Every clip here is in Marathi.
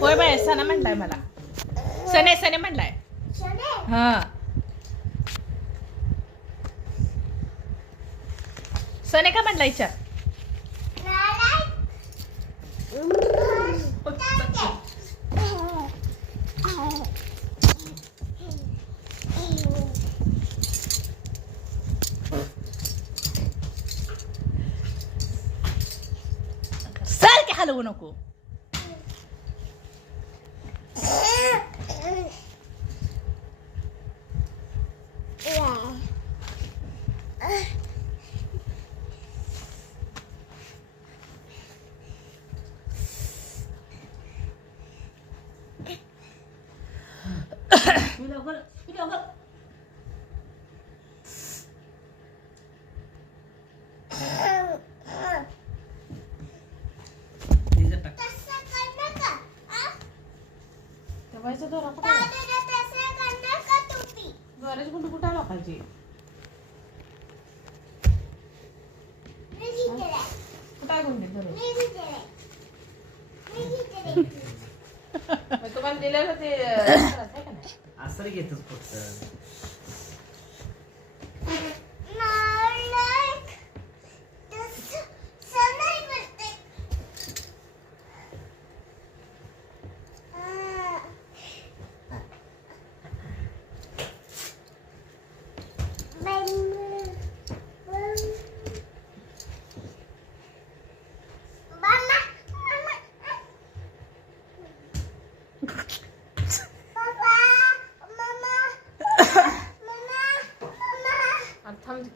होय बाय सना म्हणलाय मला. सने सने म्हणलाय. हा. सने का म्हणलाय विचार? सारखे हलवू नको. टाक. तेव्हाचा दोरा कुठे कुठे गुंडी? दोरे तुम्हाला दिलेलं ते आहे का नाही असं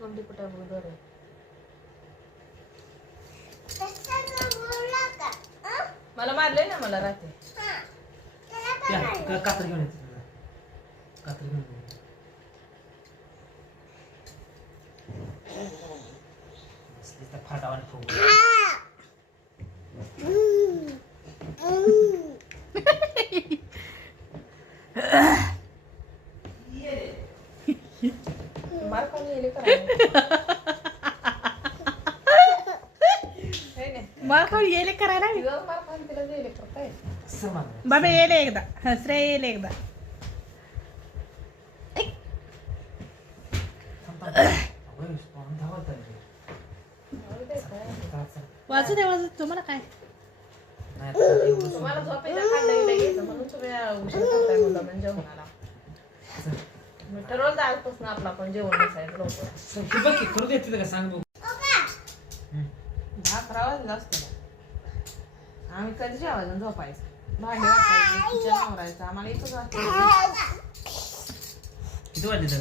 कुठे बघ दोरे मला मारले ना मला राहते कातर घेऊन येते. कातर घेऊन फाटावाने. मार खाऊन येले करायला. बाबा येले एकदा हसरे येले एकदा. वाजू दे वाजू. तुम्हाला काय तुम्हाला. झोपेच्या म्हणून तुम्ही उशीर करताय मुलं म्हणजे जेवणाला. ठरवलं आजपासून आपला पण जेवण बसायचं लवकर बघ की, करू देते का सांग बघू. दहा अकरा वाजले असते ना. आम्ही कधी जेवायचं झोपायचं. भांडी वाचायची किचन आवरायचं आम्हाला वाजता किती वाजले तर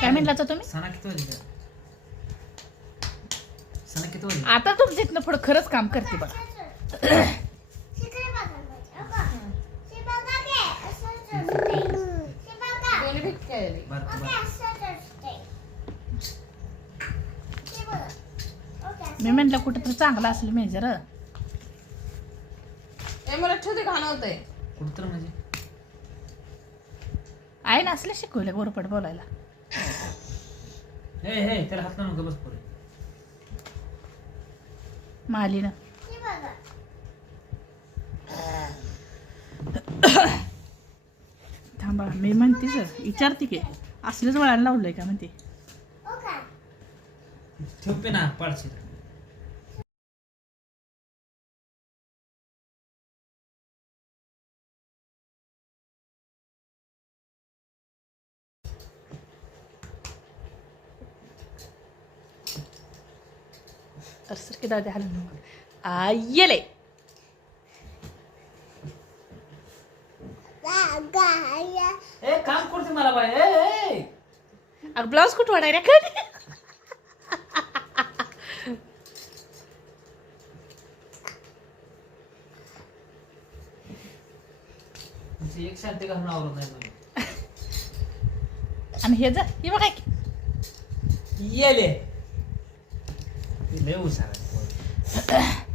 काय म्हणला तुम्ही? सणा किती वाजले तर सणा किती वाजले? आता तुमच्या इथनं पुढं खरंच काम करते बघा. मी म्हटलं कुठं तर चांगलं असेल मेजर. ए मला ठेवते घाण होतंय. कुठं तर म्हणजे? आहे ना असले शिकवले गोरपट बोलायला. हे हे त्याला हात लावून गबस पुरे मालीनं. थांबा मी म्हणते सर विचारते की असलेच वळायला लावलंय का म्हणते? ठेव पे ना पाडशील. दादा हल्लो आ येले ए काम करते मला बाय ए अगं ब्लाऊज कुठं वाढाय रे कधी एक शांती घालून आवरत नाही मला आणि हे जा हे बघा की येले ते लय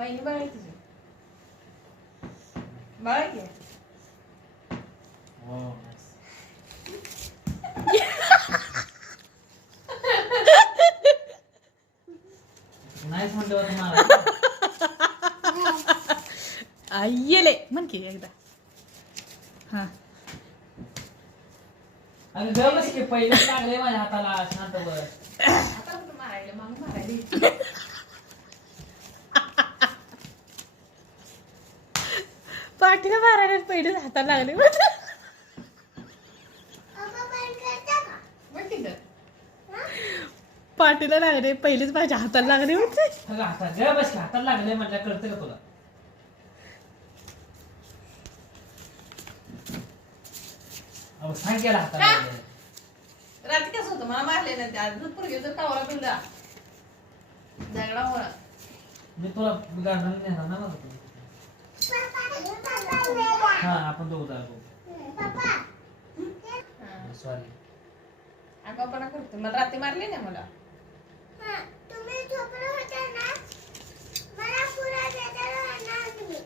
वहिनी बघा तुझी बघा की हो. नाहीच आयले म्हण की एकदा. हा. अरे गप बस की पहिले लागले माझ्या हाताला शांत बस आता कुठं मारायला मग मारायला पाठीला मारायला पहिले हाताला लागले. तर पाठीला लागले पहिलेच माझ्या हाताला लागले होते. सगळं हातात बस हाताला लागले म्हटलं कळतं का तुला? अहो सांग केला हाताला. रात्री कसं होतं? मला मारले नाही आज. पूर्वी जर कावरा पिल्ला झगडा मुळा मी तुला गार्डन नेणार ना. हा आपण दोघं जाऊ. सॉरी आगाऊपणा करतो मला रात्री मारले नाही मला? तुम्ही झोपलं होता ना? मला पुरा देताना ना तुम्ही